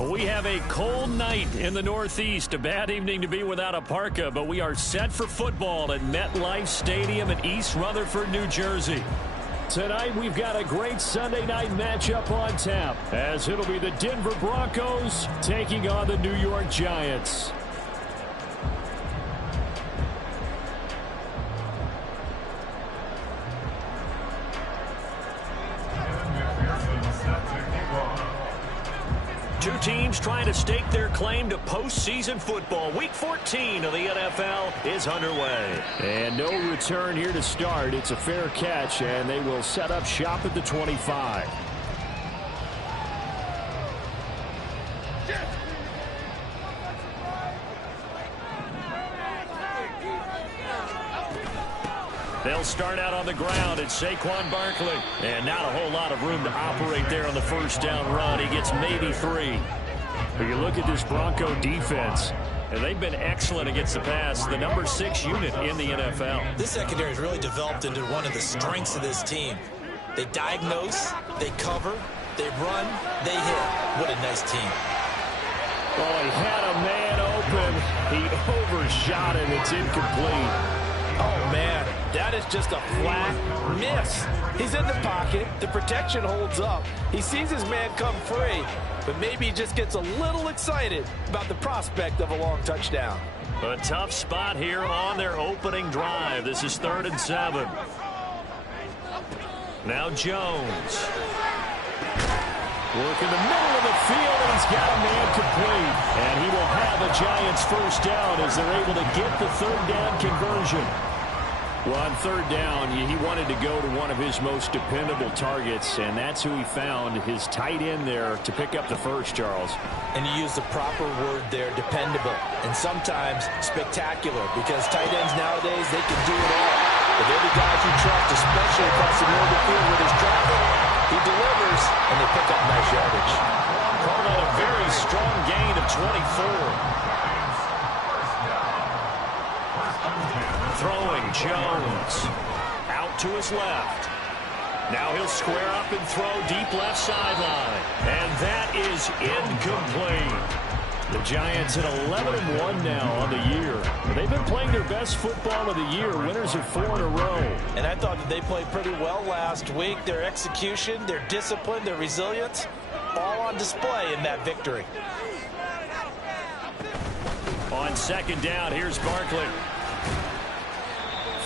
Well, we have a cold night in the Northeast. A bad evening to be without a parka, but we are set for football at MetLife Stadium in East Rutherford, New Jersey. Tonight, we've got a great Sunday night matchup on tap, as it'll be the Denver Broncos taking on the New York Giants. Two teams trying to stake their claim to postseason football. Week 14 of the NFL is underway. And no return here to start. It's a fair catch, and they will set up shop at the 25. They'll start out on the ground. It's Saquon Barkley. And not a whole lot of room to operate there on the first down run. He gets maybe 3. But you look at this Bronco defense, and they've been excellent against the pass, the number 6 unit in the NFL. This secondary has really developed into one of the strengths of this team. They diagnose, they cover, they run, they hit. What a nice team. Oh, he had a man open. He overshot it. It's incomplete. Oh, man, that is just a flat miss. He's in the pocket. The protection holds up. He sees his man come free, but maybe he just gets a little excited about the prospect of a long touchdown. A tough spot here on their opening drive. This is 3rd and 7. Now Jones. Work in the middle of the field, and he's got a man complete. And he will have a Giants first down as they're able to get the 3rd down conversion. Well, on 3rd down, he wanted to go to one of his most dependable targets, and that's who he found, his tight end there, to pick up the first, Charles. And you use the proper word there, dependable, and sometimes spectacular, because tight ends nowadays, they can do it all. But they're the guys you trust, especially across the middle of the field with his traffic. He delivers, and they pick up nice yardage. Called on a very strong gain of 24. Throwing Jones out to his left. Now he'll square up and throw deep left sideline. And that is incomplete. The Giants at 11-1 now on the year. They've been playing their best football of the year, winners of 4 in a row. And I thought that they played pretty well last week. Their execution, their discipline, their resilience, all on display in that victory. On 2nd down, here's Barkley.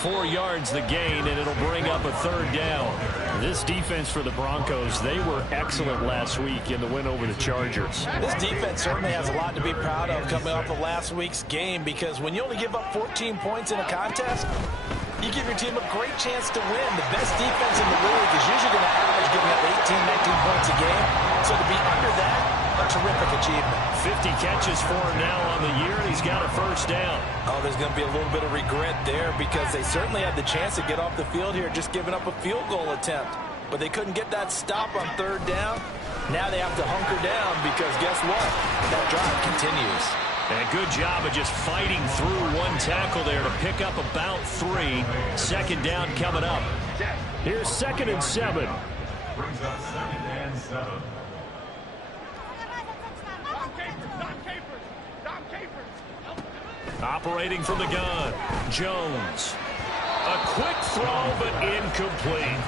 4 yards the gain, and it'll bring up a 3rd down. This defense for the Broncos, they were excellent last week in the win over the Chargers. This defense certainly has a lot to be proud of coming off of last week's game, because when you only give up 14 points in a contest, you give your team a great chance to win. The best defense in the league is usually going to average giving up 18, 19 points a game. So to be under that, a terrific achievement. 50 catches for him now on the year, and he's got a first down. Oh, there's going to be a little bit of regret there, because they certainly had the chance to get off the field here, just giving up a field goal attempt. But they couldn't get that stop on 3rd down. Now they have to hunker down, because guess what? That drive continues. And a good job of just fighting through one tackle there to pick up about 3. 2nd down coming up. Here's 2nd and 7. Brings us 2nd and 7. Operating from the gun, Jones. A quick throw, but incomplete.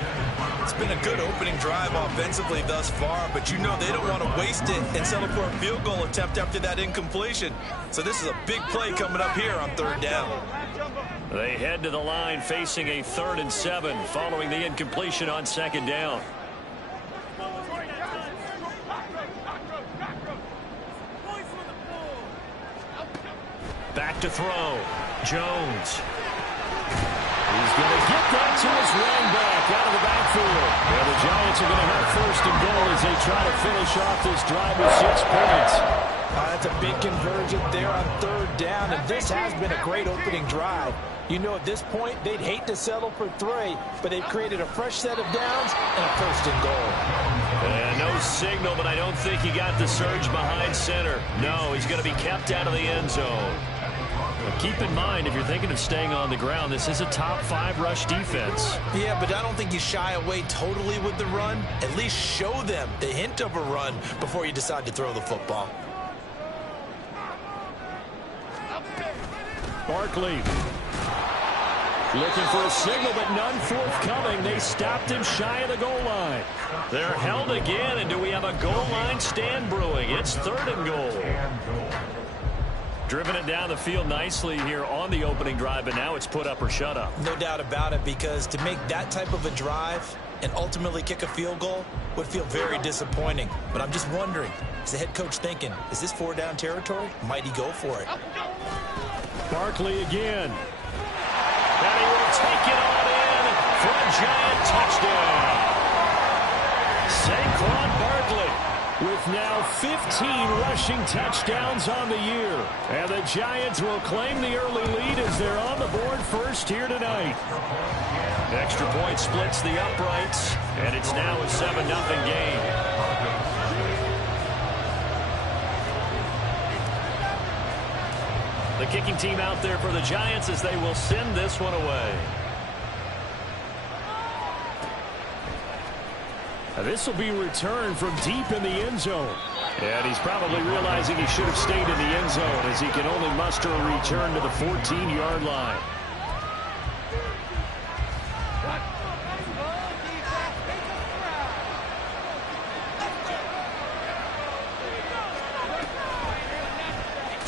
It's been a good opening drive offensively thus far, but you know they don't want to waste it and settle for a field goal attempt after that incompletion. So this is a big play coming up here on 3rd down. They head to the line facing a 3rd and 7 following the incompletion on 2nd down. Back to throw. Jones. He's going to get that to his running back out of the backfield. And the Giants are going to have 1st and goal as they try to finish off this drive with 6 points. That's a big conversion there on 3rd down, and this has been a great opening drive. You know, at this point, they'd hate to settle for 3, but they've created a fresh set of downs and a 1st and goal. And no signal, but I don't think he got the surge behind center. No, he's going to be kept out of the end zone. Keep in mind, if you're thinking of staying on the ground, this is a top 5 rush defense. Yeah, but I don't think you shy away totally with the run. At least show them the hint of a run before you decide to throw the football. Barkley looking for a signal, but none forthcoming. They stopped him shy of the goal line. They're held again, and do we have a goal line stand brewing? It's 3rd and goal. Driven it down the field nicely here on the opening drive, but now it's put up or shut up. No doubt about it, because to make that type of a drive and ultimately kick a field goal would feel very disappointing. But I'm just wondering, is the head coach thinking, is this 4-down territory? Might he go for it? Barkley again. And he will take it on in for a Giant touchdown. Saquon Barkley with now 15 rushing touchdowns on the year. And the Giants will claim the early lead as they're on the board first here tonight. Extra point splits the uprights, and it's now a 7-0 game. The kicking team out there for the Giants as they will send this one away. Now this will be returned from deep in the end zone. And he's probably realizing he should have stayed in the end zone as he can only muster a return to the 14-yard line.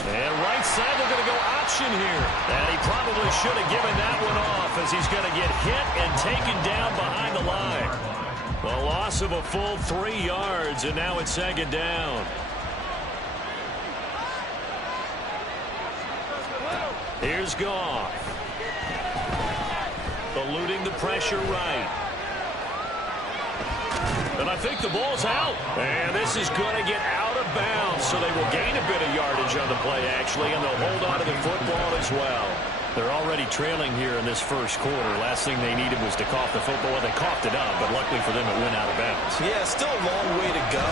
And right side, they're going to go option here. And he probably should have given that one off as he's going to get hit and taken down behind the line. A loss of a full 3 yards, and now it's 2nd down. Here's Goff. Eluding the pressure right. And I think the ball's out. And this is going to get out of bounds, so they will gain a bit of yardage on the play, actually, and they'll hold on to the football as well. They're already trailing here in this first quarter. Last thing they needed was to cough the football. Well, they coughed it up, but luckily for them, it went out of bounds. Yeah, still a long way to go.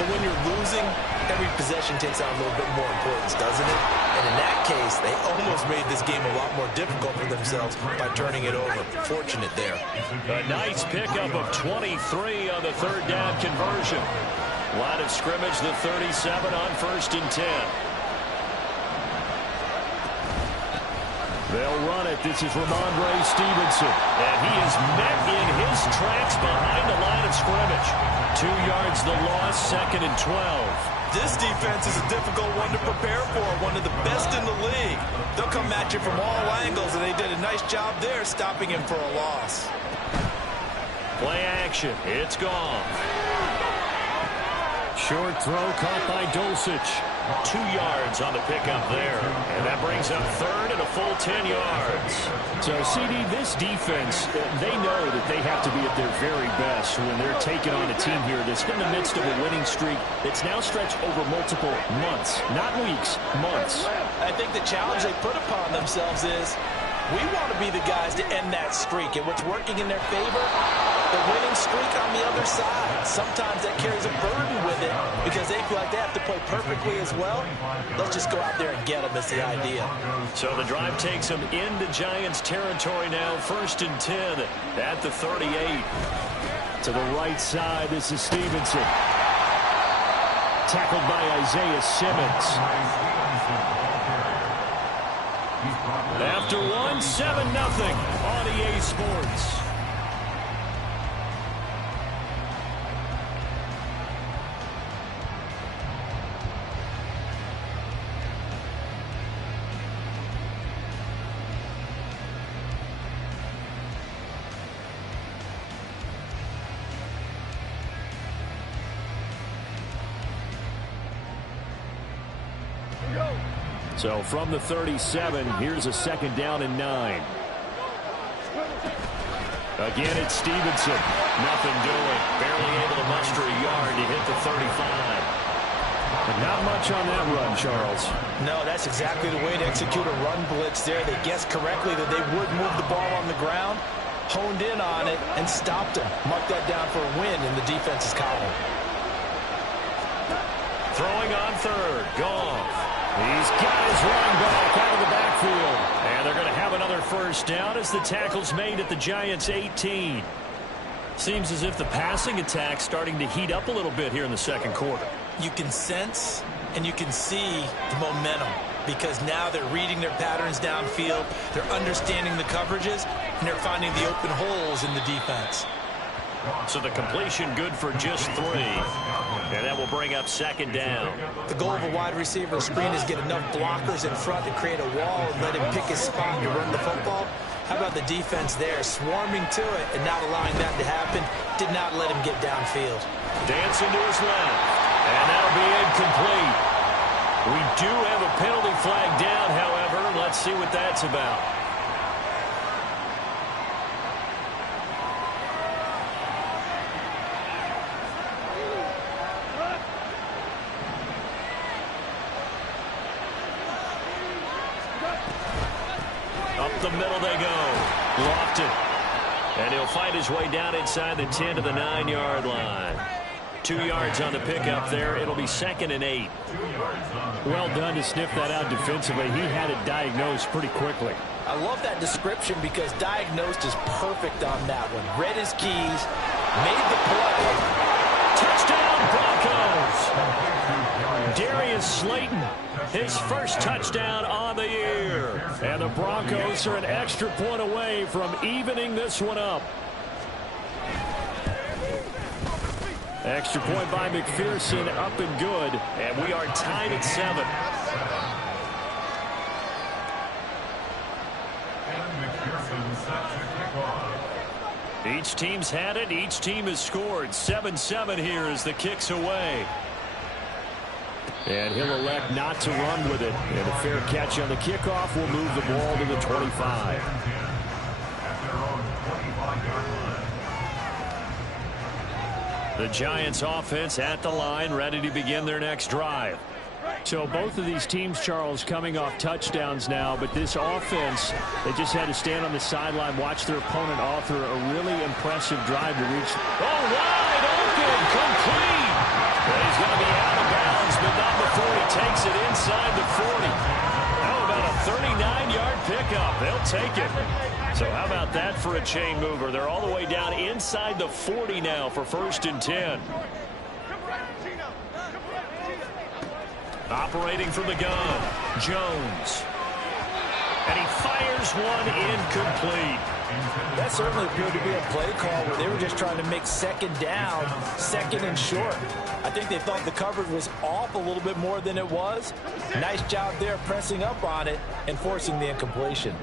But when you're losing, every possession takes on a little bit more importance, doesn't it? And in that case, they almost made this game a lot more difficult for themselves by turning it over. Fortunate there. A nice pickup of 23 on the 3rd down conversion. Line of scrimmage, the 37 on 1st and 10. They'll run it. This is Ramondre Stevenson. And he is met in his tracks behind the line of scrimmage. 2 yards the loss, 2nd and 12. This defense is a difficult one to prepare for, one of the best in the league. They'll come at you from all angles, and they did a nice job there stopping him for a loss. Play action. It's gone. Short throw caught by Dulcich. 2 yards on the pickup there. And that brings up 3rd and a full 10 yards. So, CD, this defense, they know that they have to be at their very best when they're taking on a team here that's in the midst of a winning streak that's now stretched over multiple months. Not weeks, months. I think the challenge they put upon themselves is we want to be the guys to end that streak. And what's working in their favor? The winning streak on the other side. Sometimes that carries a burden with it because they feel like they have to play perfectly as well. Let's just go out there and get them is the idea. So the drive takes them into Giants territory now. 1st and 10 at the 38. To the right side, this is Stevenson. Tackled by Isaiah Simmons. After one, 7-0 on EA Sports. So from the 37, here's a 2nd down and 9. Again, it's Stevenson. Nothing doing. Barely able to muster a yard to hit the 35. But not much on that run, Charles. No, that's exactly the way to execute a run blitz there. They guessed correctly that they would move the ball on the ground, honed in on it, and stopped him. Marked that down for a win in the defense's column. Throwing on 3rd. Goff. He's got his running back out of the backfield. And they're going to have another first down as the tackle's made at the Giants' 18. Seems as if the passing attack's starting to heat up a little bit here in the second quarter. You can sense and you can see the momentum because now they're reading their patterns downfield, they're understanding the coverages, and they're finding the open holes in the defense. So the completion good for just 3. And that will bring up second down. The goal of a wide receiver screen is get enough blockers in front to create a wall and let him pick his spot to run the football. How about the defense there, swarming to it and not allowing that to happen, did not let him get downfield. Dancing to his left, and that'll be incomplete. We do have a penalty flag down, however. Let's see what that's about. Up the middle they go. Lofton. And he'll fight his way down inside the 10 to the 9-yard line. 2 yards on the pickup there. It'll be 2nd and 8. Well done to sniff that out defensively. He had it diagnosed pretty quickly. I love that description because diagnosed is perfect on that one. Read his keys, made the play. Touchdown, Broncos! Darius Slayton, his first touchdown on the year. And the Broncos are an extra point away from evening this one up. Extra point by McPherson, up and good. And we are tied at 7. Each team's had it. Each team has scored. 7-7 here as the kick's away. And he'll elect not to run with it. And a fair catch on the kickoff will move the ball to the 25. The Giants offense at the line, ready to begin their next drive. So both of these teams, Charles, coming off touchdowns now, but this offense, they just had to stand on the sideline, watch their opponent author a really impressive drive to reach. Oh, wide open, complete. But he's going to be out of bounds, but not before he takes it inside the 40. How about a 39-yard pickup? They'll take it. So how about that for a chain mover? They're all the way down inside the 40 now for 1st and 10. Operating from the gun, Jones. And he fires one incomplete. That certainly appeared to be a play call where they were just trying to make second down, 2nd and short. I think they thought the coverage was off a little bit more than it was. Nice job there pressing up on it and forcing the incompletion.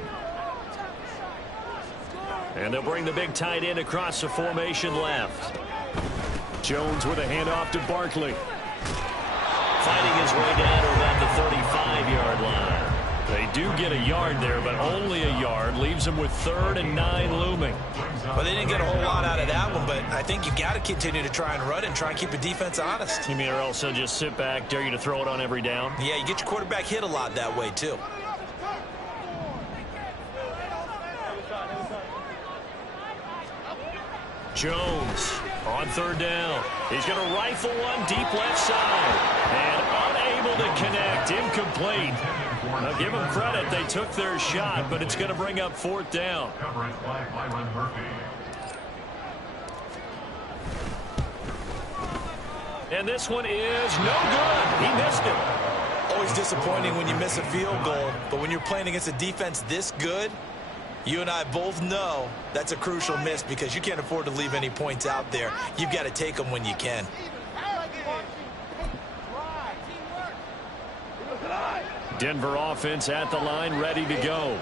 And they'll bring the big tight end across the formation left. Jones with a handoff to Barkley. Fighting his way down to about the 35-yard line. They do get a yard there, but only a yard. Leaves them with 3rd and 9 looming. Well, they didn't get a whole lot out of that one, but I think you got to continue to try and run and try and keep the defense honest. You mean, or else they'll just sit back, dare you to throw it on every down? Yeah, you get your quarterback hit a lot that way, too. Jones on 3rd down. He's going to rifle one deep left side. And unable to connect. Incomplete. Now give them credit. They took their shot, but it's going to bring up 4th down. And this one is no good. He missed it. Always disappointing when you miss a field goal, but when you're playing against a defense this good, you and I both know that's a crucial miss because you can't afford to leave any points out there. You've got to take them when you can. Denver offense at the line, ready to go.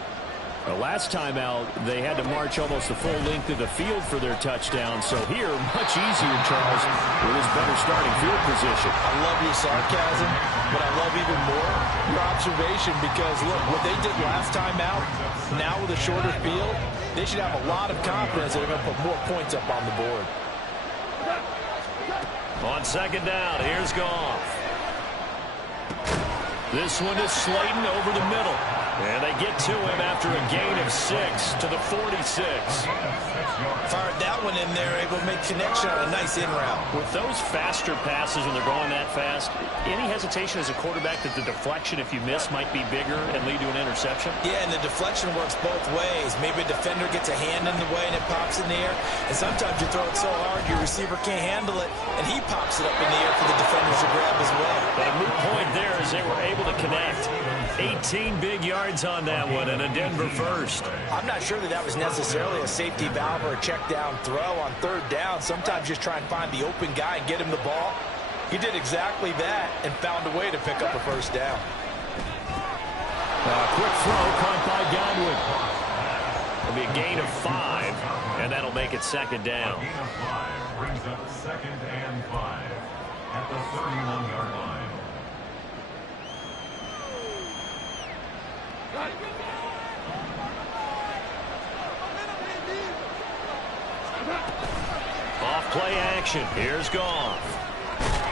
The last time out, they had to march almost the full length of the field for their touchdown. So here, much easier, Charles, with his better starting field position. I love your sarcasm, but I love even more your observation because, look, what they did last time out, now with a shorter field, they should have a lot of confidence that they're going to put more points up on the board. On 2nd down, here's Goff. This one is Slayton over the middle. And they get to him after a gain of 6 to the 46. Fired that one in there, able to make connection on a nice in route. With those faster passes when they're going that fast, any hesitation as a quarterback that the deflection, if you miss, might be bigger and lead to an interception? Yeah, and the deflection works both ways. Maybe a defender gets a hand in the way and it pops in the air. And sometimes you throw it so hard your receiver can't handle it, and he pops it up in the air for the defenders to grab as well. But a moot point there as they were able to connect. 18 big yards on that one and a Denver first. I'm not sure that was necessarily a safety valve or a check down throw on third down. Sometimes just try and find the open guy and get him the ball. He did exactly that and found a way to pick up a first down. Quick throw caught by Godwin. It'll be a gain of 5, and that'll make it second down. A gain of 5 brings up 2nd and 5 at the 31-yard line. Off play action. Here's Goff.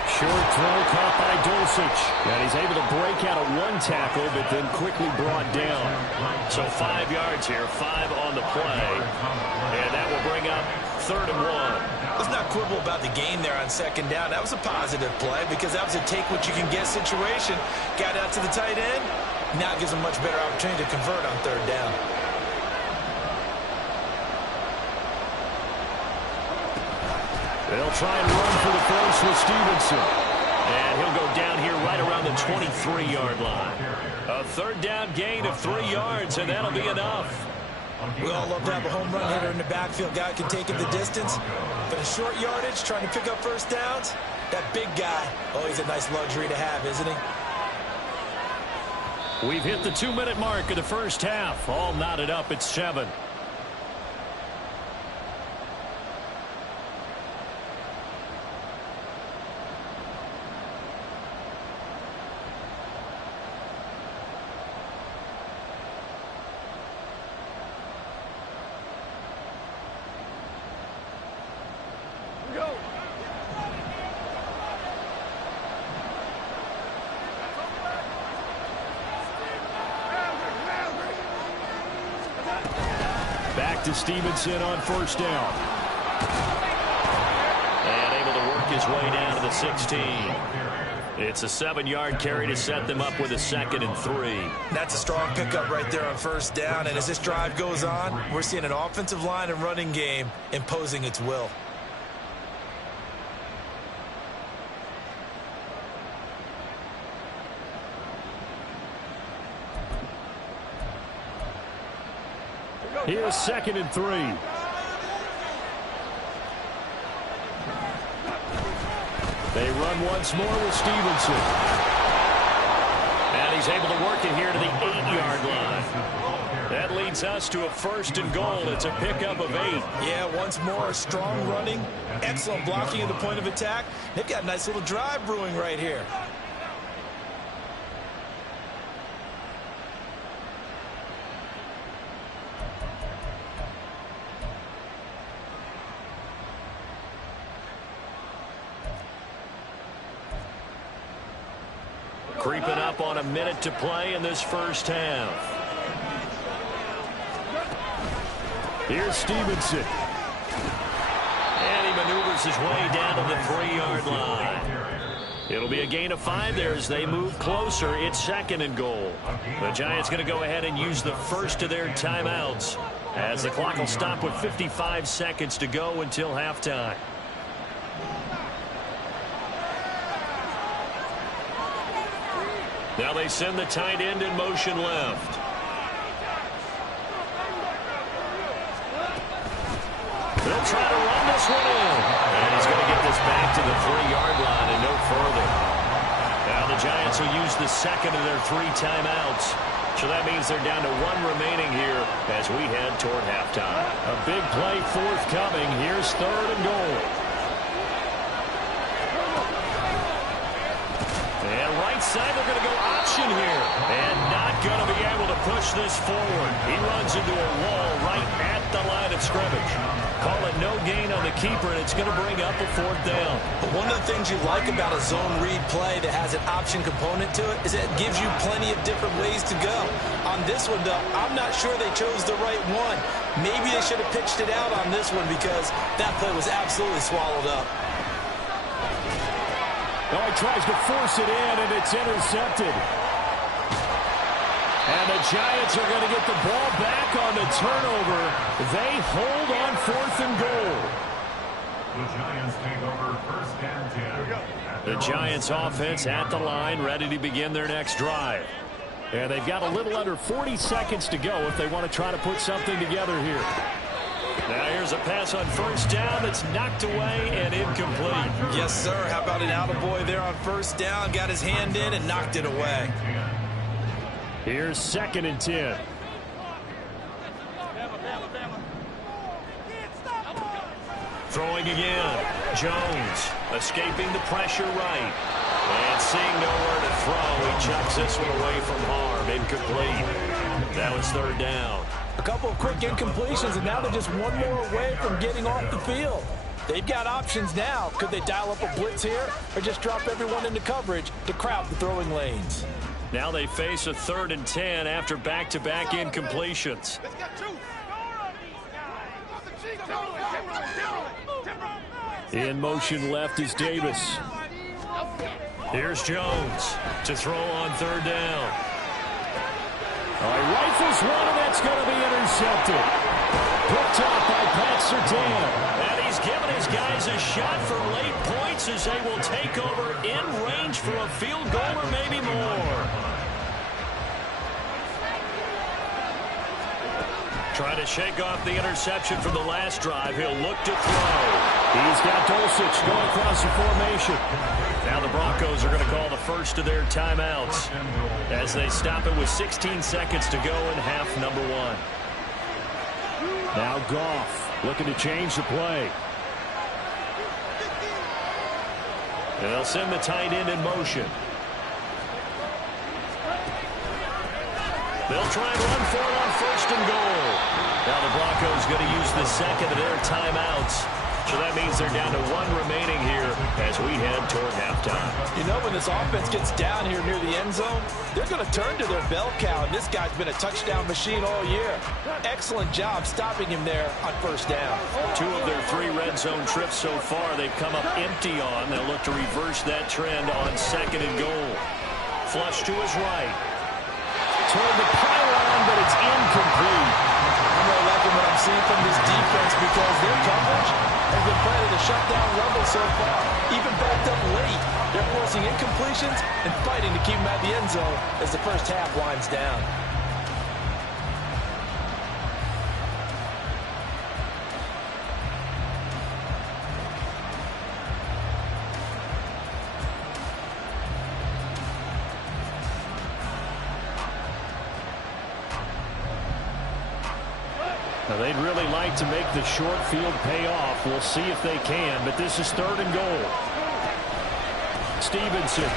Short throw caught by Dulcich. And he's able to break out of one tackle, but then quickly brought down. So 5 yards here, 5 on the play. And that will bring up 3rd and 1. Let's not quibble about the gain there on second down. That was a positive play because that was a take-what-you-can-get situation. Got out to the tight end. Now gives him a much better opportunity to convert on third down. They'll try and run for the first with Stevenson. And he'll go down here right around the 23-yard line. A 3rd down gain of 3 yards, and that'll be enough. We all love to have a home run hitter in the backfield. Guy can take it the distance. But in short yardage, trying to pick up first downs, that big guy, oh, he's a nice luxury to have, isn't he? We've hit the 2-minute mark of the first half. All knotted up at 7. Back to Stevenson on first down. And able to work his way down to the 16. It's a 7-yard carry to set them up with a 2nd and 3. That's a strong pickup right there on first down. And as this drive goes on, we're seeing an offensive line and running game imposing its will. Here's 2nd and 3. They run once more with Stevenson. And he's able to work it here to the 8-yard line. That leads us to a 1st and goal. It's a pickup of 8. Yeah, once more, strong running, excellent blocking at the point of attack. They've got a nice little drive brewing right here. Creeping up on a minute to play in this first half. Here's Stevenson. And he maneuvers his way down to the 3-yard line. It'll be a gain of 5 there as they move closer. It's 2nd and goal. The Giants going to go ahead and use the first of their timeouts as the clock will stop with 55 seconds to go until halftime. Now they send the tight end in motion left. They'll try to run this one in. And he's going to get this back to the 3-yard line and no further. Now the Giants will use the 2nd of their 3 timeouts. So that means they're down to 1 remaining here as we head toward halftime. A big play forthcoming. Here's 3rd and goal. And right side, they're going to go option here. And not going to be able to push this forward. He runs into a wall right at the line of scrimmage. Call it no gain on on the keeper, and it's going to bring up a 4th down. One of the things you like about a zone read play that has an option component to it is that it gives you plenty of different ways to go. On this one, though, I'm not sure they chose the right one. Maybe they should have pitched it out on this one because that play was absolutely swallowed up. Oh, he tries to force it in, and it's intercepted. And the Giants are going to get the ball back on the turnover. They hold on 4th and goal. The Giants take over 1st and 10. The Giants offense at the line, ready to begin their next drive. And they've got a little under 40 seconds to go if they want to try to put something together here. Now here's a pass on 1st down that's knocked away and incomplete. Yes, sir. How about an attaboy there on 1st down? Got his hand in and knocked it away. Here's 2nd and 10. Throwing again. Jones escaping the pressure right. And seeing nowhere to throw, he chucks this one away from harm. Incomplete. That was 3rd down. A couple of quick incompletions, and now they're just one more away from getting off the field. They've got options now. Could they dial up a blitz here or just drop everyone into coverage to crowd the throwing lanes? Now they face a 3rd and 10 after back-to-back incompletions. In motion left is Davis. Here's Jones to throw on 3rd down. He rifles one, and that's going to be intercepted. Picked up by Pat Surtain. And he's given his guys a shot for late points as they will take over in range for a field goal or maybe more. Trying to shake off the interception from the last drive. He'll look to throw. He's got Dulcich going across the formation. Now the Broncos are going to call the first of their timeouts as they stop it with 16 seconds to go in half number 1. Now Goff looking to change the play. They'll send the tight end in motion. They'll try and run for it on 1st and goal. Now the Broncos going to use the 2nd of their timeouts. So that means they're down to 1 remaining here as we head toward halftime. You know, when this offense gets down here near the end zone, they're going to turn to their bell cow, and this guy's been a touchdown machine all year. Excellent job stopping him there on 1st down. 2 of their 3 red zone trips so far they've come up empty on. They'll look to reverse that trend on 2nd and goal. Flush to his right. Toward the pylon, but it's incomplete. I'm really liking what I'm seeing from this defense because their coverage has been playing at a shutdown level so far. Even backed up late, they're forcing incompletions and fighting to keep them at the end zone as the first half winds down. Now they'd really like to make the short field pay off. We'll see if they can, but this is 3rd and goal. Stevenson.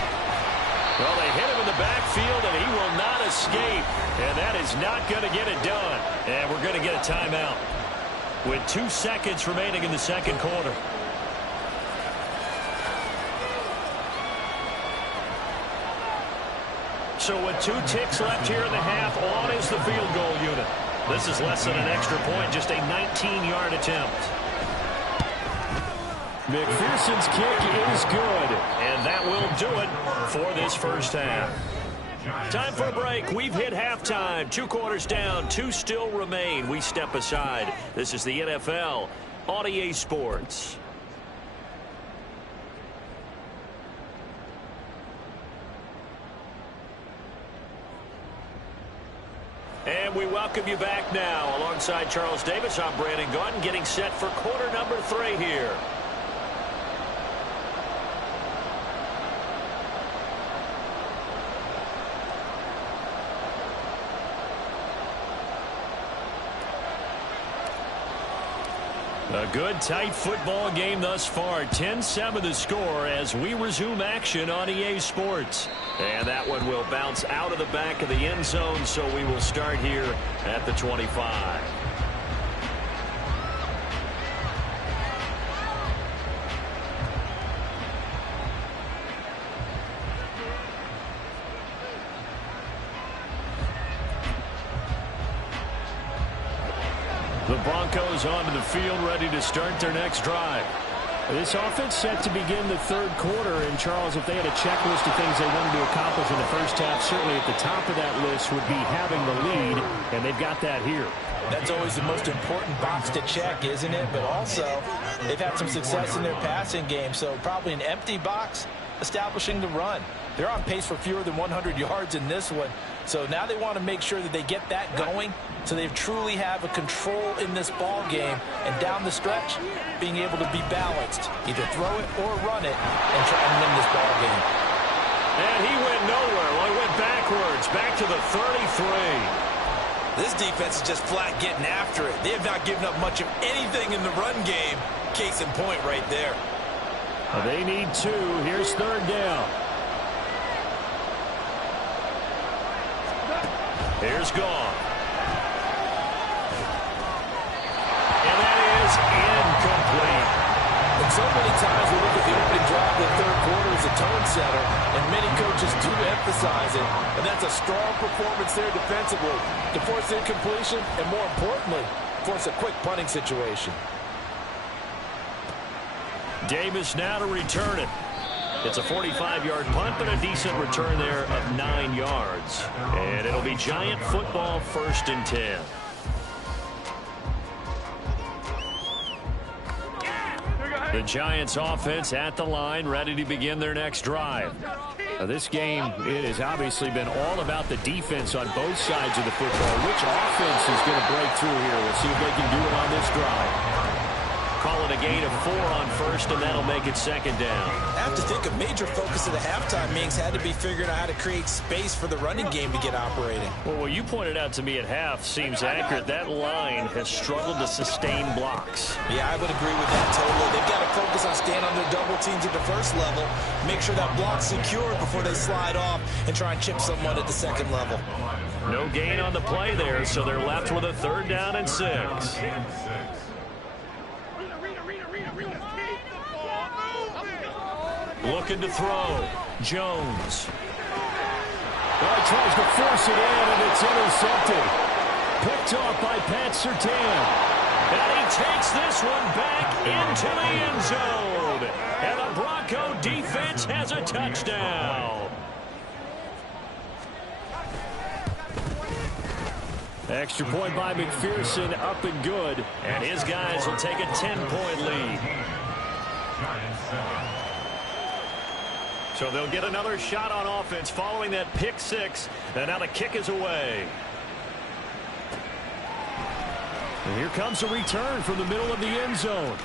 Well, they hit him in the backfield, and he will not escape. And that is not going to get it done. And we're going to get a timeout with 2 seconds remaining in the 2nd quarter. So with 2 ticks left here in the half, on is the field goal unit. This is less than an extra point, just a 19-yard attempt. McPherson's kick is good, and that will do it for this first half. Time for a break. We've hit halftime. 2 quarters down, 2 still remain. We step aside. This is the NFL on EA Sports. And we welcome you back now. Alongside Charles Davis, I'm Brandon Gaudin, getting set for quarter number 3 here. A good, tight football game thus far. 10-7 the score as we resume action on EA Sports. And that one will bounce out of the back of the end zone, so we will start here at the 25. The Broncos onto the field, ready to start their next drive. This offense set to begin the third quarter. And, Charles, if they had a checklist of things they wanted to accomplish in the first half, certainly at the top of that list would be having the lead, and they've got that here. That's always the most important box to check, isn't it? But also, they've had some success in their passing game, so probably an empty box establishing the run. They're on pace for fewer than 100 yards in this one, so now they want to make sure that they get that going so they truly have a control in this ball game, and down the stretch, being able to be balanced, either throw it or run it, and try and win this ball game. And he went nowhere. Well, he went backwards, back to the 33. This defense is just flat getting after it. They have not given up much of anything in the run game. Case in point right there. Well, they need two. Here's third down. Here's Gone. And that is incomplete. And so many times we look at the opening drive of the third quarter as a tone setter, and many coaches do emphasize it. And that's a strong performance there defensively to force incompletion and, more importantly, force a quick punting situation. Davis now to return it. It's a 45-yard punt, but a decent return there of 9 yards. And it'll be Giant football, 1st and 10. The Giants offense at the line, ready to begin their next drive. This game, it has obviously been all about the defense on both sides of the football. Which offense is going to break through here? We'll see if they can do it on this drive. Call it a gain of 4 on 1st, and that'll make it 2nd down. I have to think a major focus of the halftime meetings had to be figuring out how to create space for the running game to get operating. Well, what you pointed out to me at half seems accurate. That line has struggled to sustain blocks. Yeah, I would agree with that totally. They've got to focus on staying on their double teams at the first level, make sure that block's secure before they slide off and try and chip someone at the second level. No gain on the play there, so they're left with a 3rd down and 6. Looking to throw. Jones. Well, he tries to force it in, and it's intercepted. Picked off by Pat Surtain. And he takes this one back into the end zone. And the Bronco defense has a touchdown. Extra point by McPherson, up and good. And his guys will take a 10-point lead. So they'll get another shot on offense following that pick 6. And now the kick is away. And here comes a return from the middle of the end zone.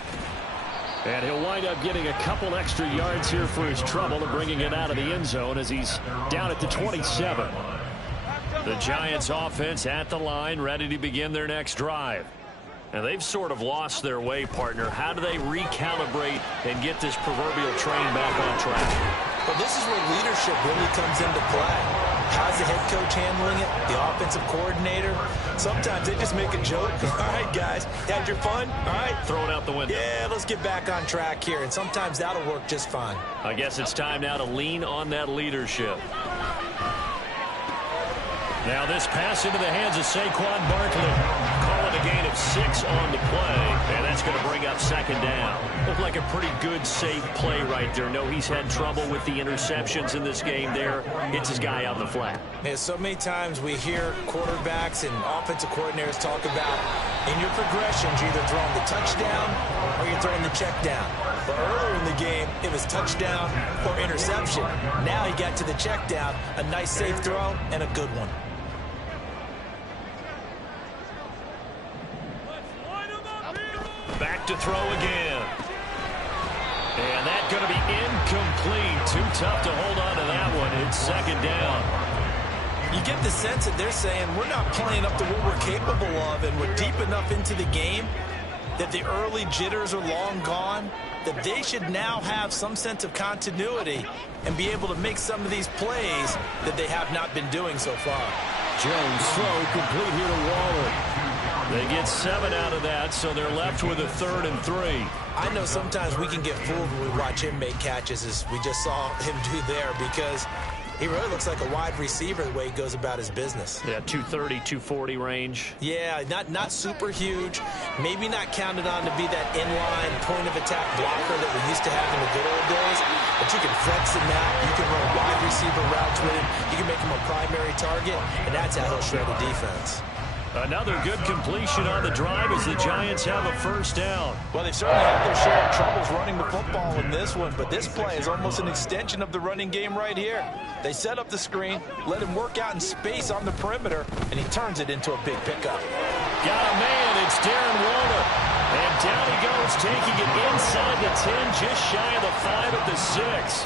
And he'll wind up getting a couple extra yards here for his trouble and bringing it out of the end zone as he's down at the 27. The Giants offense at the line, ready to begin their next drive. And they've sort of lost their way, partner. How do they recalibrate and get this proverbial train back on track? Well, this is where leadership really comes into play. How's the head coach handling it? The offensive coordinator? Sometimes they just make a joke. All right, guys, had your fun? All right. Throw it out the window. Yeah, let's get back on track here. And sometimes that'll work just fine. I guess it's time now to lean on that leadership. Now this pass into the hands of Saquon Barkley. Call it a gain of 6 on the play, and that's going to bring up 2nd down. Looked like a pretty good, safe play right there. No, he's had trouble with the interceptions in this game there. Hits his guy out in the flat. Yeah, so many times we hear quarterbacks and offensive coordinators talk about in your progressions, you're either throwing the touchdown or you're throwing the check down. But earlier in the game, it was touchdown or interception. Now he got to the check down, a nice safe throw, and a good one. Back to throw again. And that's going to be incomplete. Too tough to hold on to that one. It's 2nd down. You get the sense that they're saying we're not playing up to what we're capable of, and we're deep enough into the game that the early jitters are long gone, that they should now have some sense of continuity and be able to make some of these plays that they have not been doing so far. Jones throw complete here to Waller. They get 7 out of that, so they're left with a 3rd and 3. I know sometimes we can get fooled when we watch him make catches, as we just saw him do there, because He really looks like a wide receiver the way he goes about his business. Yeah, 230, 240 range. Yeah, not super huge. Maybe not counted on to be that inline point-of-attack blocker that we used to have in the good old days. But you can flex him out. You can run wide receiver routes with him. You can make him a primary target, and that's how he'll shred a defense. Another good completion on the drive as the Giants have a first down. Well, they've certainly had their share of troubles running the football in this one, but this play is almost an extension of the running game right here. They set up the screen, let him work out in space on the perimeter, and he turns it into a big pickup. Got a man, it's Darren Waller. And down he goes, taking it inside the 10, just shy of the 5 at the 6.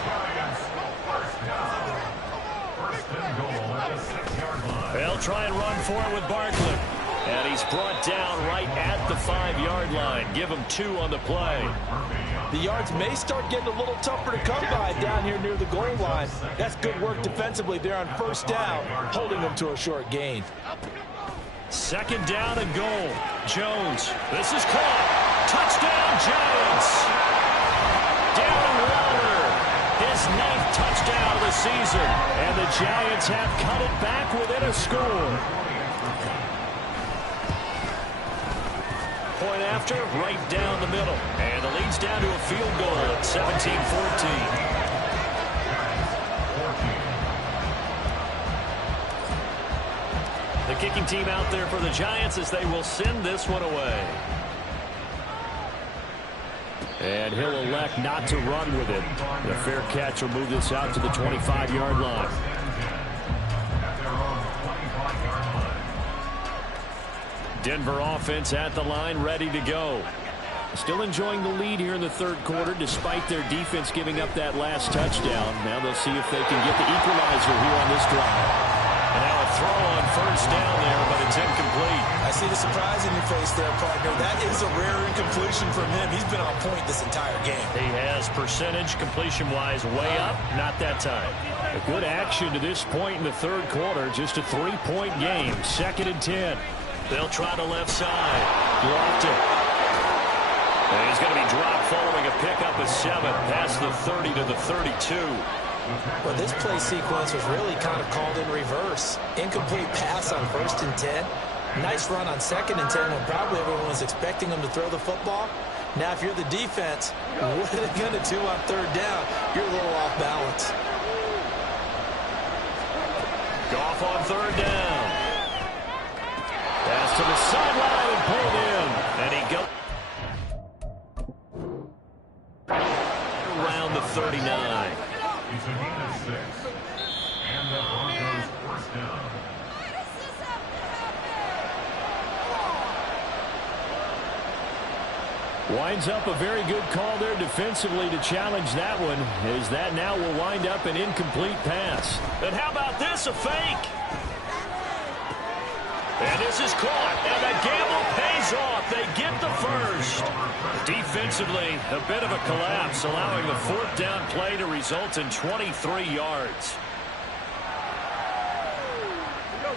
They'll try and run for it with Barkley. And he's brought down right at the 5-yard line. Give him 2 on the play. The yards may start getting a little tougher to come by down here near the goal line. That's good work defensively there on first down, holding them to a short gain. Second down and goal. Jones. This is caught. Touchdown, Giants. Darren Waller. His 9th touchdown of the season. And the Giants have cut it back within a score. Point after, right down the middle. And the lead's down to a field goal at 17-14. The kicking team out there for the Giants as they will send this one away. And he'll elect not to run with it. The fair catch will move this out to the 25-yard line. Denver offense at the line, ready to go. Still enjoying the lead here in the third quarter despite their defense giving up that last touchdown. Now they'll see if they can get the equalizer here on this drive. And now a throw on first down there, but it's incomplete. I see the surprise in your face there, partner. That is a rare incompletion from him. He's been on point this entire game. He has percentage completion-wise way up, not that time. A good action to this point in the third quarter. Just a 3-point game. 2nd and 10. They'll try the left side. Lofton. And he's going to be dropped following a pickup of 7 past the 30 to the 32. Well, this play sequence was really kind of called in reverse. Incomplete pass on 1st and 10. Nice run on 2nd and 10 when probably everyone was expecting him to throw the football. Now, if you're the defense, what are they going to do on 3rd down? You're a little off balance. Goff on 3rd down. Pass to the sideline and pulled in. And he goes around the 39. It's a gain of 6. And the Broncos first down. Winds up a very good call there defensively to challenge that one, as that now will wind up an incomplete pass. And how about this, a fake? And this is caught, and the gamble pays off. They get the first. Defensively, a bit of a collapse, allowing the 4th down play to result in 23 yards.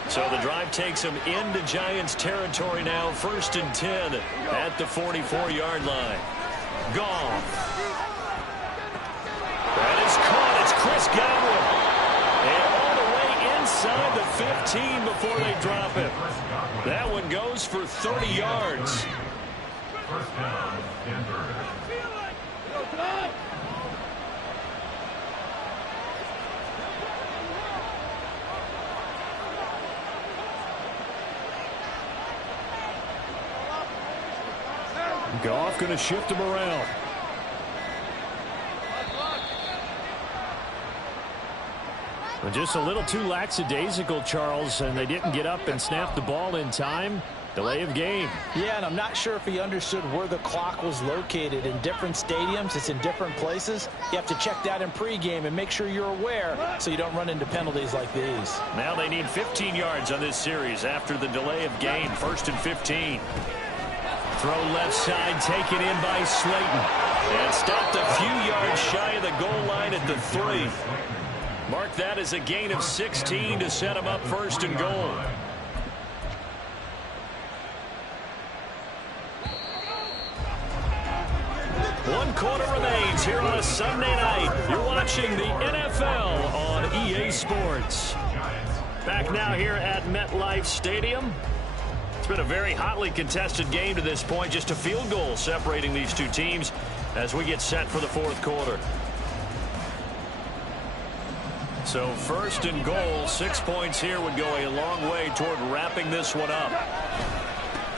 So the drive takes them into Giants territory now. 1st and 10 at the 44-yard line. Goff. That is caught. It's Chris Godwin. And all the way inside the 15 before they drop it. That one goes for 30 yards. First down, Denver. Goff going to shift him around. Well, just a little too lackadaisical, Charles, and they didn't get up and snap the ball in time. Delay of game. Yeah, and I'm not sure if he understood where the clock was located. In different stadiums, it's in different places. You have to check that in pregame and make sure you're aware so you don't run into penalties like these. Now they need 15 yards on this series after the delay of game. 1st and 15. Throw left side, taken in by Slayton. And stopped a few yards shy of the goal line at the 3. Mark that as a gain of 16 to set him up 1st and goal. One quarter remains here on a Sunday night. You're watching the NFL on EA Sports. Back now here at MetLife Stadium. It's been a very hotly contested game to this point. Just a field goal separating these two teams as we get set for the fourth quarter. So first and goal, 6 points here would go a long way toward wrapping this one up.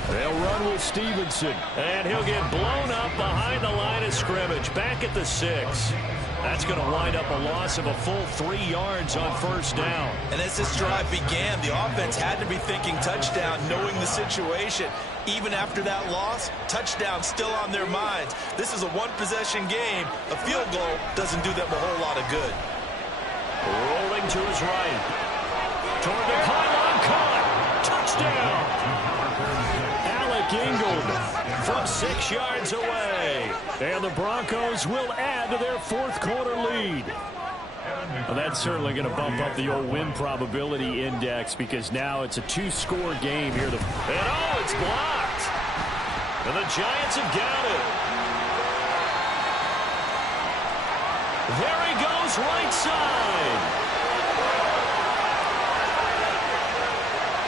They'll run with Stevenson, and he'll get blown up behind the line of scrimmage, back at the 6. That's going to wind up a loss of a full 3 yards on first down. And as this drive began, the offense had to be thinking touchdown, knowing the situation. Even after that loss, touchdown still on their minds. This is a one-possession game. A field goal doesn't do them a whole lot of good. Rolling to his right. Toward the pylon, caught. Touchdown. Ingold from 6 yards away. And the Broncos will add to their fourth quarter lead. Well, that's certainly going to bump up the old win probability index because now it's a 2-score game here. And oh, it's blocked. And the Giants have got it. There he goes, right side.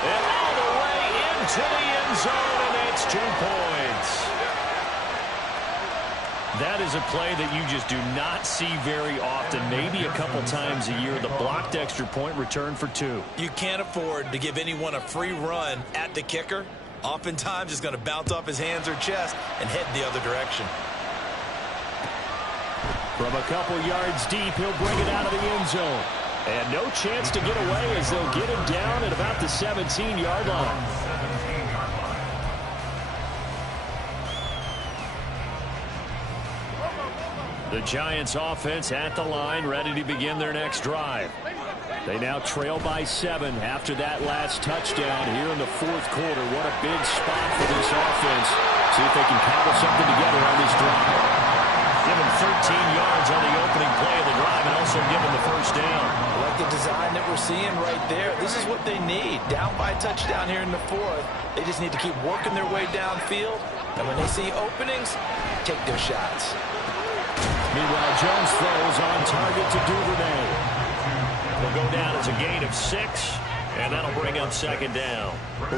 And all the way into the end zone. 2 points. That is a play that you just do not see very often. Maybe a couple times a year. The blocked extra point return for 2. You can't afford to give anyone a free run at the kicker. Oftentimes, it's going to bounce off his hands or chest and head the other direction. From a couple yards deep, he'll bring it out of the end zone. And no chance to get away as they'll get him down at about the 17-yard line. The Giants offense at the line, ready to begin their next drive. They now trail by 7 after that last touchdown here in the fourth quarter. What a big spot for this offense. See if they can cobble something together on this drive. Give them 13 yards on the opening play of the drive and also give them the first down. I like the design that we're seeing right there. This is what they need. Down by a touchdown here in the fourth. They just need to keep working their way downfield. And when they see openings, take their shots. Meanwhile, Jones throws on target to Duvernay. Will go down as a gain of 6, and that'll bring up second down.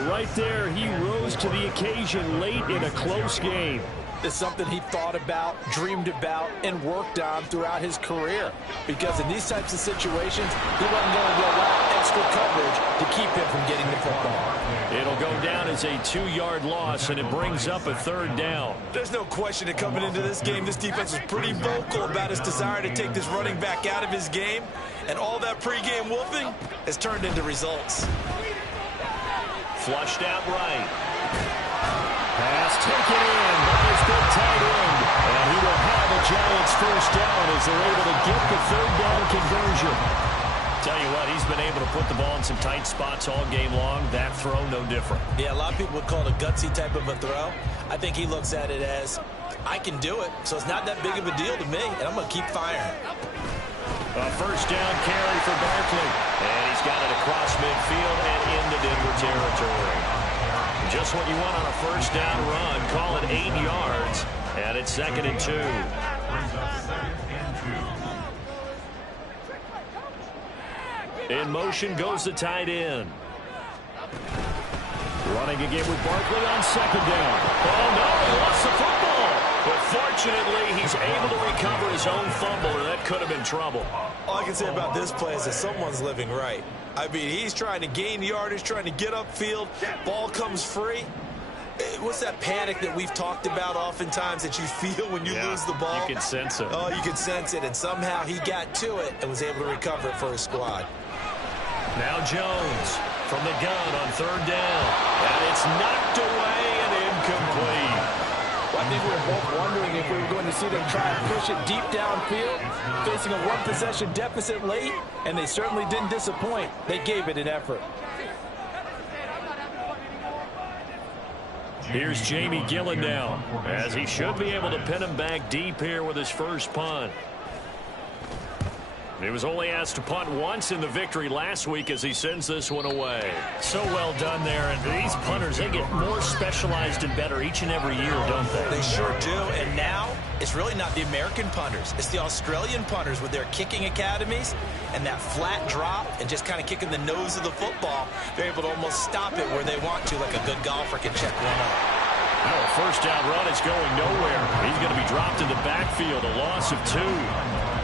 Right there, he rose to the occasion late in a close game. It's something he thought about, dreamed about, and worked on throughout his career. Because in these types of situations, he wasn't going to allow extra coverage to keep him from getting the football. It'll go down as a 2-yard loss, and it brings up a third down. There's no question that coming into this game, this defense was pretty vocal about his desire to take this running back out of his game. And all that pregame wolfing has turned into results. Flushed out right. Pass taken in by his big tight end. And he will have a Giants first down as they're able to get the third down conversion. Tell you what, he's been able to put the ball in some tight spots all game long. That throw, no different. Yeah, a lot of people would call it a gutsy type of a throw. I think he looks at it as, I can do it, so it's not that big of a deal to me, and I'm going to keep firing. A first down carry for Barkley. And he's got it across midfield and into Denver territory. Just what you want on a first down run. Call it 8 yards. And it's 2nd and 2. In motion goes the tight end. Running again with Barkley on 2nd down. Oh, no, he lost the football. But fortunately, he's able to recover his own fumble, or that could have been trouble. All I can say about this play is that someone's living right. I mean, he's trying to gain yardage, trying to get upfield. Ball comes free. What's that panic that we've talked about oftentimes that you feel when you lose the ball? You can sense it. Oh, you can sense it. And somehow he got to it and was able to recover it for his squad. Now Jones from the gun on 3rd down. And it's knocked away and incomplete. Well, I think we were both wondering if we were going to see them try and push it deep downfield, facing a one-possession deficit late, and they certainly didn't disappoint. They gave it an effort. Here's Jamie Gillen now, as he should be able to pin him back deep here with his first punt. He was only asked to punt once in the victory last week as he sends this one away. So well done there. And these punters, they get more specialized and better each and every year, don't they? They sure do. And now It's really not the American punters. It's the Australian punters with their kicking academies and that flat drop and just kind of kicking the nose of the football. They're able to almost stop it where they want to, like a good golfer can check one up. Well, a first down run is going nowhere. He's going to be dropped in the backfield, a loss of 2.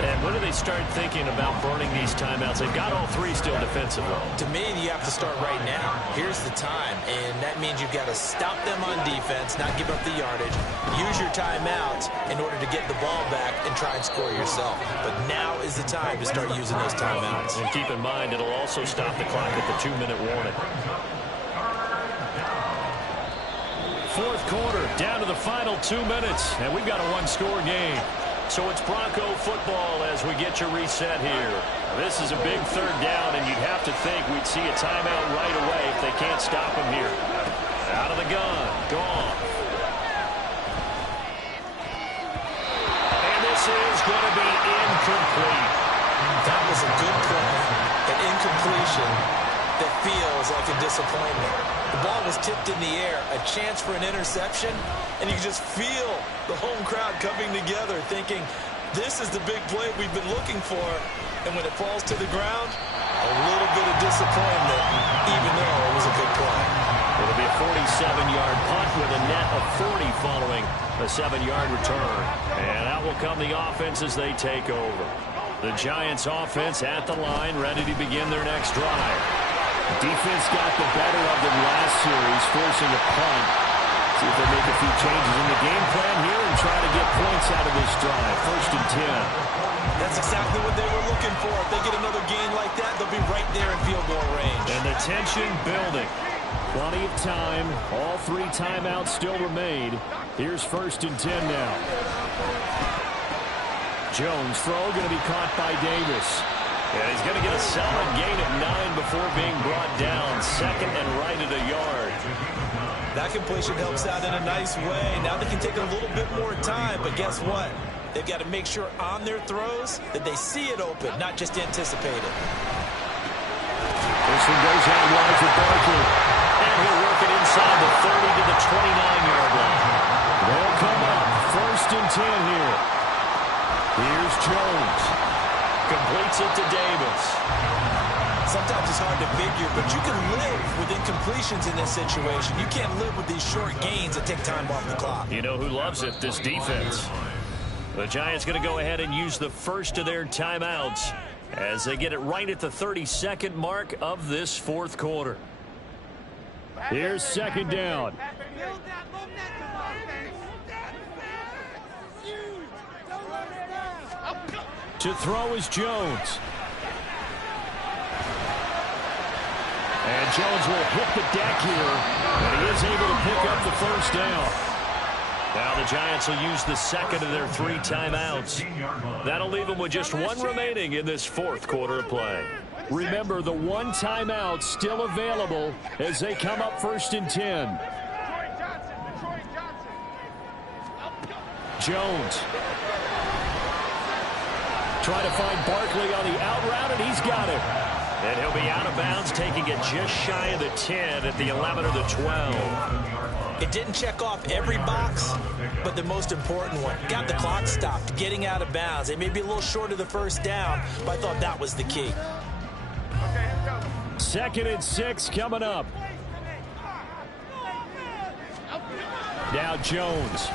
And when do they start thinking about burning these timeouts? They've got all 3 still defensively. To me, you have to start right now. Here's the time, and that means you've got to stop them on defense, not give up the yardage, use your timeouts in order to get the ball back and try and score yourself. But now is the time to start using those timeouts. And keep in mind, it'll also stop the clock at the 2-minute warning. Fourth quarter, down to the final 2 minutes, and we've got a one-score game. So it's Bronco football as we get you reset here. This is a big third down, and you'd have to think we'd see a timeout right away if they can't stop him here. Out of the gun, gone. And this is going to be incomplete. That was a good play, an incompletion that feels like a disappointment. The ball was tipped in the air, a chance for an interception, and you can just feel the home crowd coming together thinking, this is the big play we've been looking for. And when it falls to the ground, a little bit of disappointment, even though it was a good play. It'll be a 47-yard punt with a net of 40 following a 7-yard return. And out will come the offense as they take over. The Giants offense at the line, ready to begin their next drive. Defense got the better of them last series, forcing a punt. See if they make a few changes in the game plan here and try to get points out of this drive. 1st and 10. That's exactly what they were looking for. If they get another gain like that, they'll be right there in field goal range. And the tension building. Plenty of time. All 3 timeouts still remain. Here's 1st and 10 now. Jones throw going to be caught by Davis. And he's going to get a solid gain of 9 before being brought down. 2nd and right at a yard. That completion helps out in a nice way. Now they can take a little bit more time, but guess what? They've got to make sure on their throws that they see it open, not just anticipate it. This one goes out wide for Barkley. And he'll work it inside the 30 to the 29-yard line. They'll come up 1st and 10 here. Here's Jones. Completes it to Davis. Sometimes it's hard to figure, but you can live with incompletions in this situation. You can't live with these short gains that take time off the clock. You know who loves it? This defense. The Giants going to go ahead and use the first of their timeouts as they get it right at the 32nd mark of this 4th quarter. Here's 2nd down. To throw is Jones. And Jones will hit the deck here, and he is able to pick up the 1st down. Now the Giants will use the 2nd of their 3 timeouts. That'll leave them with just 1 remaining in this 4th quarter of play. Remember, the 1 timeout still available as they come up 1st and 10. Jones. Trying to find Barkley on the out route, and he's got it. And he'll be out of bounds, taking it just shy of the 10 at the 11 or the 12. It didn't check off every box, but the most important one. Got the clock stopped, getting out of bounds. They may be a little short of the 1st down, but I thought that was the key. 2nd and 6 coming up. Now Jones.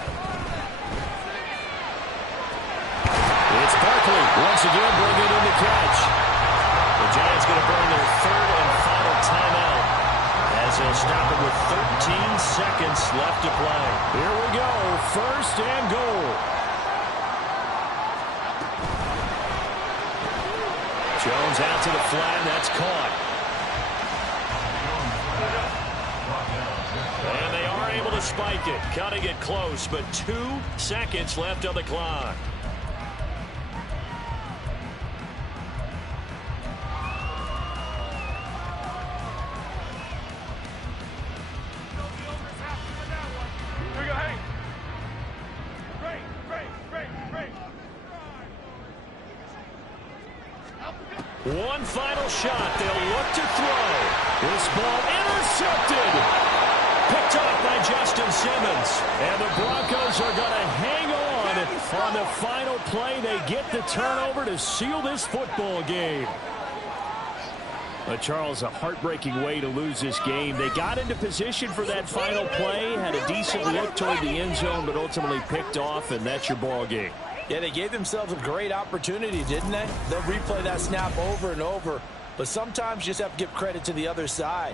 It's Barkley once again bringing in the catch. The Giants going to burn their 3rd and final timeout as they'll stop it with 13 seconds left to play. Here we go, 1st and goal. Jones out to the flat, and that's caught. And they are able to spike it, cutting it close, but 2 seconds left on the clock. One final shot. They'll look to throw. This ball intercepted. Picked off by Justin Simmons. And the Broncos are going to hang on On the final play, they get the turnover to seal this football game. But Charles, a heartbreaking way to lose this game. They got into position for that final play, had a decent look toward the end zone, but ultimately picked off, and that's your ball game. Yeah, they gave themselves a great opportunity, didn't they? They'll replay that snap over and over, but sometimes you just have to give credit to the other side.